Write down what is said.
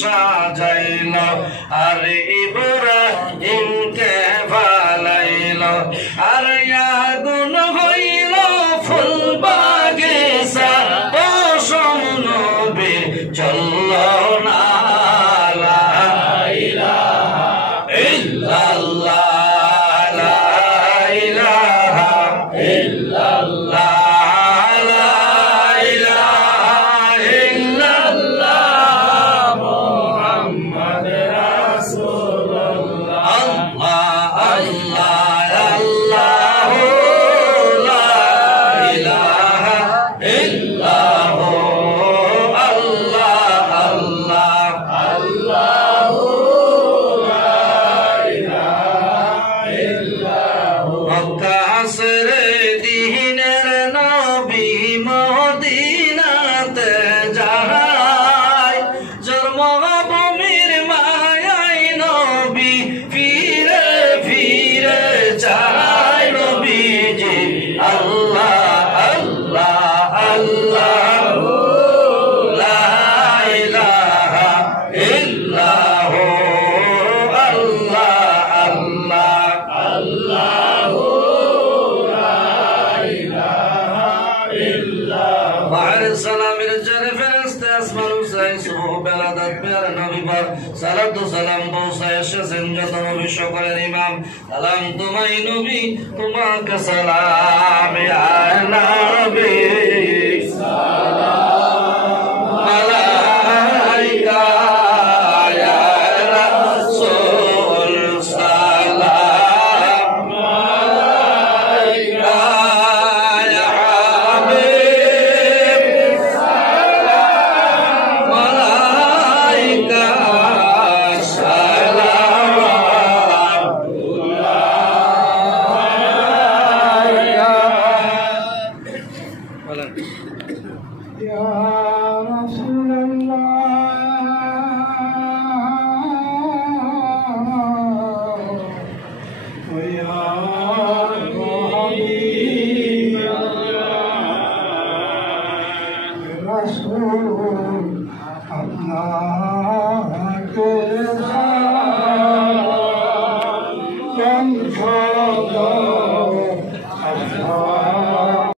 সাজাইল আর ইব্রাহিমকে ভালাইল আর আগুন হইল ফুল বাগিচা পশম নবী চলল না লা ইলাহা ইল্লাল্লাহ লা ইলাহা ইল্লাল্লাহ সালাম পৌঁছায় এসেছেন যত নবী সকলের ইমাম সালাম তোমায় নবী তোমাকে সালাম ইয়া নবী সালাম আলাইকা ইয়া রাসূল সালাম আলাইকা ইয়া হাবিব সালাম আলাইকা Allah